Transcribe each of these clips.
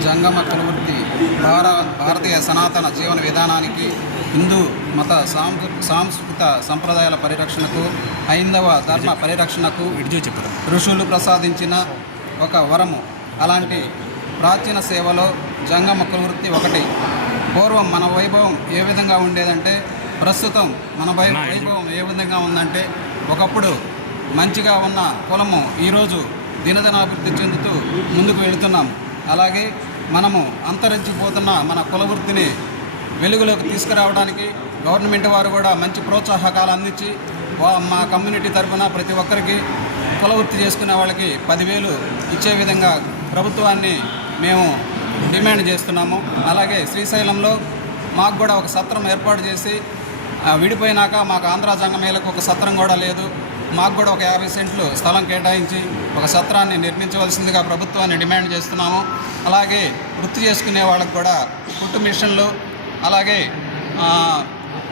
జంగమ కులవృత్తి భార భారతీయ సనాతన జీవన విధానానికి హిందూ మత సాంస్కృ సాంస్కృతిక సంప్రదాయాల పరిరక్షణకు హైందవ ధర్మ పరిరక్షణకు ఋషులు ప్రసాదించిన ఒక వరము. అలాంటి ప్రాచీన సేవలో జంగమ కులవృత్తి ఒకటి. పూర్వం మన వైభవం ఏ విధంగా ఉండేదంటే ప్రస్తుతం మన వైభవం ఏ విధంగా ఉందంటే ఒకప్పుడు మంచిగా ఉన్న కులము ఈరోజు దినదినాభివృద్ధి చెందుతూ ముందుకు వెళుతున్నాం. అలాగే మనము అంతరించిపోతున్న మన కుల వృత్తిని వెలుగులోకి తీసుకురావడానికి గవర్నమెంట్ వారు కూడా మంచి ప్రోత్సాహకాలు అందించి మా కమ్యూనిటీ తరఫున ప్రతి ఒక్కరికి కుల వృత్తి చేసుకునే వాళ్ళకి పదివేలు ఇచ్చే విధంగా ప్రభుత్వాన్ని మేము డిమాండ్ చేస్తున్నాము. అలాగే శ్రీశైలంలో మాకు కూడా ఒక సత్రం ఏర్పాటు చేసి విడిపోయినాక మాకు ఆంధ్ర జంగమేలకు ఒక సత్రం కూడా లేదు. మాకు కూడా ఒక యాభై సెంట్లు స్థలం కేటాయించి ఒక సత్రాన్ని నిర్మించవలసిందిగా ప్రభుత్వాన్ని డిమాండ్ చేస్తున్నాము. అలాగే వృత్తి చేసుకునే వాళ్ళకు కూడా కుట్టు మిషన్లు అలాగే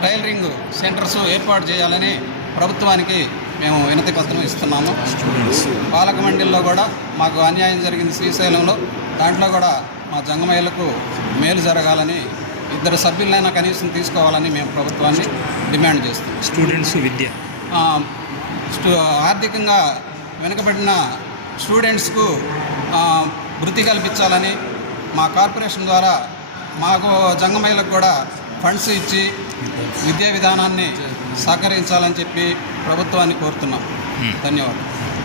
టైలరింగ్ సెంటర్స్ ఏర్పాటు చేయాలని ప్రభుత్వానికి మేము వినతి పత్రం ఇస్తున్నాము. పాలక మండలిలో కూడా మాకు అన్యాయం జరిగింది శ్రీశైలంలో. దాంట్లో కూడా మా జంగమయ్యలకు మేలు జరగాలని ఇద్దరు సభ్యులైనా కనీసం తీసుకోవాలని మేము ప్రభుత్వాన్ని డిమాండ్ చేస్తున్నాం. స్టూడెంట్స్ విద్య. ఆర్థికంగా వెనుకబడిన స్టూడెంట్స్కు వృత్తి కల్పించాలని మా కార్పొరేషన్ ద్వారా మాకు జంగమయ్యలకు కూడా ఫండ్స్ ఇచ్చి విద్యా విధానాన్ని సహకరించాలని చెప్పి ప్రభుత్వాన్ని కోరుతున్నాం. ధన్యవాదాలు.